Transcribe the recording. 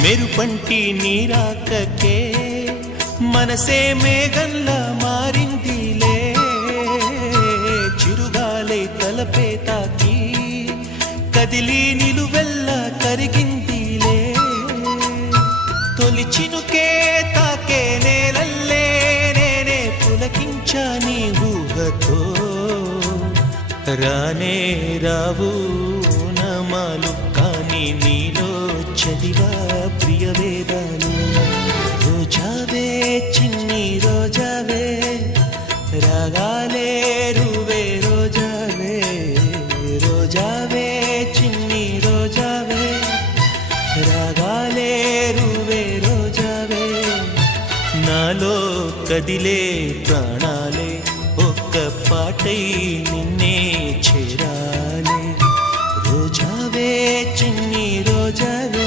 మెరుపంటి నీరాకకే మనసే మేఘంలా మారిందిలే, చిరుగాలై తలపే తాకి కదిలి నిలువెల్లా కరిగిందిలే, తొలి చినుకే తాకే నేలల్లే నేనే పులకించా నీ ఊహతో, రానే రావు నమాలు కానీ నీలో చదివా ప్రియ వేదాలు. రోజావే చిన్ని రోజావే రాగాలే రువే రోజావే, రోజావే చిన్ని రోజావే రాగాలే రువే రోజావే, నాలో కదిలే ప్రాణాలే ఒక్క పాటై నిన్నే చేరాలే, రోజావే చిన్ని రోజావే.